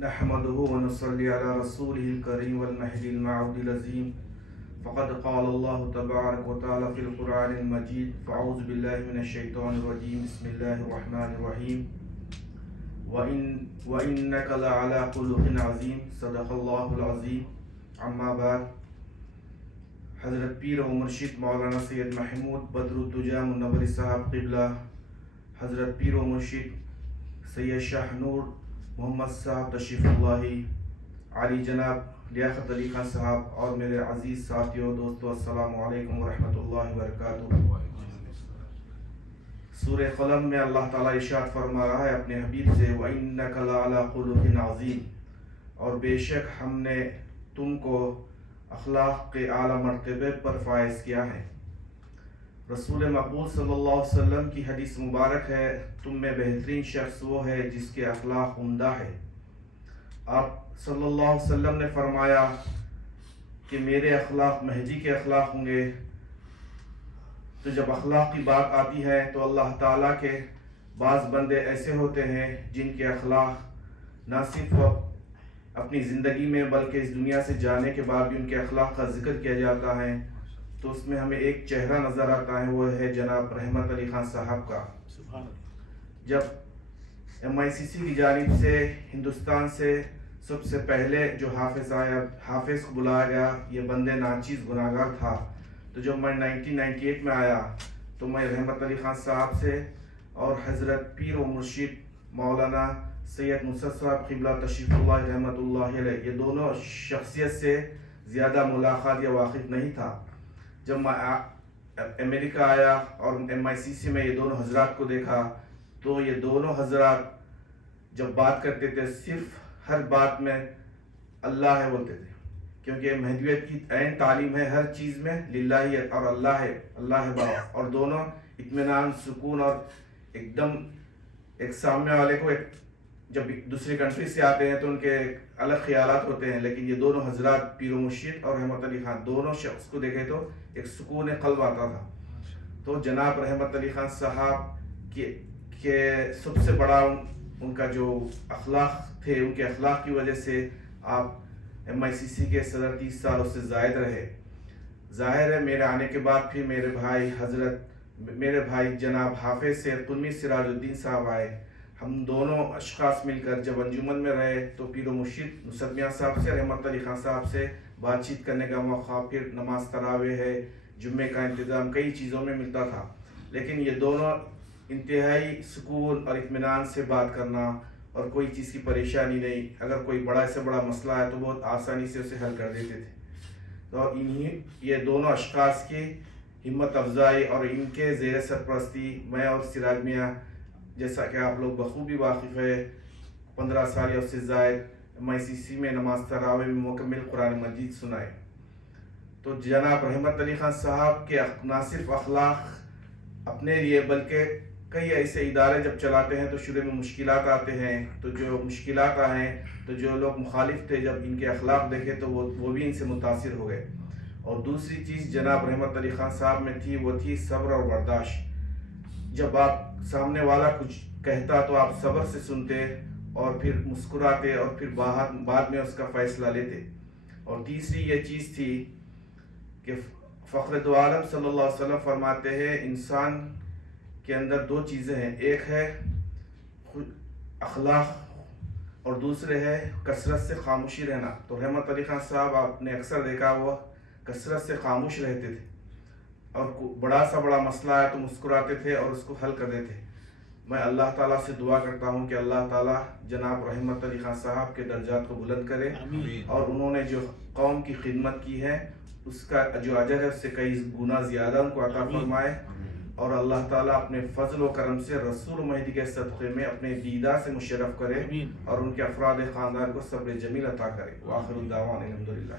نحمده ونصلي على رسوله الكريم والمهدي الموعود العظيم فقد قال الله تبارك وتعالى في القرآن المجيد فأعوذ بالله من الشيطان الرجيم بسم الله الرحمن الرحيم وإنك لعلى خلق عظيم صدق الله العظيم اما بعد. حضرت پیر و مرشد مولانا سید محمود بدر الدجا منور صاحب قبلہ، حضرت پیر و مرشد سید شاہ نور محمد صاحب تشریف اللہ، علی جناب لیاقت علی خان صاحب اور میرے عزیز ساتھیوں دوستو، السلام علیکم ورحمۃ اللہ وبرکاتہ۔ سورہ قلم میں اللہ تعالیٰ ارشاد فرما رہا ہے اپنے حبیب سے وَإِنَّكَ لَعَلَىٰ خُلُقٍ عَظِيمٍ، اور بے شک ہم نے تم کو اخلاق کے اعلیٰ مرتبے پر فائز کیا ہے۔ رسول مقبول صلی اللہ علیہ وسلم کی حدیث مبارک ہے تم میں بہترین شخص وہ ہے جس کے اخلاق عمدہ ہے۔ آپ صلی اللہ علیہ وسلم نے فرمایا کہ میرے اخلاق مہدی کے اخلاق ہوں گے۔ تو جب اخلاق کی بات آتی ہے تو اللہ تعالیٰ کے بعض بندے ایسے ہوتے ہیں جن کے اخلاق نہ صرف اپنی زندگی میں بلکہ اس دنیا سے جانے کے بعد بھی ان کے اخلاق کا ذکر کیا جاتا ہے، تو اس میں ہمیں ایک چہرہ نظر آتا ہے، وہ ہے جناب رحمت علی خان صاحب کا۔ جب MICC کی جانب سے ہندوستان سے سب سے پہلے جو حافظ آیا، حافظ کو بلایا گیا، یہ بندے ناچیز گناہگار تھا، تو جب میں 1998 میں آیا تو میں رحمت علی خان صاحب سے اور حضرت پیر و مرشد مولانا سید نصرت صاحب قبلہ تشریف اللہ رحمۃ اللہ علیہ، یہ دونوں شخصیت سے زیادہ ملاقات یا واقف نہیں تھا۔ جب میں امریکہ آیا اور MICC میں یہ دونوں حضرات کو دیکھا تو یہ دونوں حضرات جب بات کرتے تھے صرف ہر بات میں اللہ ہے بولتے تھے، کیونکہ مہدویت کی عین تعلیم ہے، ہر چیز میں للہیت اور اللہ ہے با، اور دونوں اطمینان، سکون اور ایک دم ایک سامنے والے کو جب دوسری کنٹری سے آتے ہیں تو ان کے الگ خیالات ہوتے ہیں، لیکن یہ دونوں حضرات پیر و مرشد اور رحمت علی خان دونوں شخص کو دیکھے تو ایک سکون قلب آتا تھا۔ تو جناب رحمت علی خان صاحب کے سب سے بڑا ان کا جو اخلاق تھے، ان کے اخلاق کی وجہ سے آپ MICC کے صدر 30 سال اس سے زائد رہے۔ ظاہر ہے میرے آنے کے بعد پھر میرے بھائی جناب حافظ سید قنوی سراج الدین صاحب آئے۔ ہم دونوں اشخاص مل کر جب انجمن میں رہے تو پیر و مرشد نصرت میاں صاحب سے، رحمت علی خان صاحب سے بات چیت کرنے کا موقع، پھر نماز تراویح ہے، جمعے کا انتظام، کئی چیزوں میں ملتا تھا، لیکن یہ دونوں انتہائی سکون اور اطمینان سے بات کرنا اور کوئی چیز کی پریشانی نہیں، اگر کوئی بڑا سے بڑا مسئلہ ہے تو بہت آسانی سے اسے حل کر دیتے تھے۔ تو یہ دونوں اشخاص کی ہمت افزائی اور ان کے زیر سرپرستی میں اور سراج میاں، جیسا کہ آپ لوگ بخوبی واقف ہے، 15 سال یا اس سے زائد MICC میں نماز تراویح میں مکمل قرآن مجید سنائے۔ تو جناب رحمت علی خان صاحب کے نہ صرف اخلاق اپنے لیے بلکہ کئی ایسے ادارے جب چلاتے ہیں تو شروع میں مشکلات آتے ہیں، تو جو مشکلات آئیں تو جو لوگ مخالف تھے جب ان کے اخلاق دیکھے تو وہ بھی ان سے متاثر ہو گئے۔ اور دوسری چیز جناب رحمت علی خان صاحب میں تھی، وہ تھی صبر اور برداشت۔ جب آپ سامنے والا کچھ کہتا تو آپ صبر سے سنتے اور پھر مسکراتے اور پھر بعد میں اس کا فیصلہ لیتے۔ اور تیسری یہ چیز تھی کہ فخر دو عالم صلی اللہ علیہ وسلم فرماتے ہیں انسان کے اندر دو چیزیں ہیں، ایک ہے اخلاق اور دوسرے ہے کثرت سے خاموشی رہنا۔ تو رحمت علی خان صاحب آپ نے اکثر دیکھا وہ کثرت سے خاموش رہتے تھے، اور بڑا مسئلہ ہے تو مسکراتے تھے اور اس کو حل کر دیتے۔ میں اللہ تعالیٰ سے دعا کرتا ہوں کہ اللہ تعالیٰ جناب رحمت علی خان صاحب کے درجات کو بلند کرے، اور انہوں نے جو قوم کی خدمت کی ہے اس کا جو اجر ہے اس سے کئی گنا زیادہ ان کو عطا فرمائے، اور اللہ تعالیٰ اپنے فضل و کرم سے رسول مہدی کے صدقے میں اپنے دیدار سے مشرف کرے اور ان کے افراد خاندان کو صبر جمیل عطا کرے۔ وآخر دعوانا الحمدللہ۔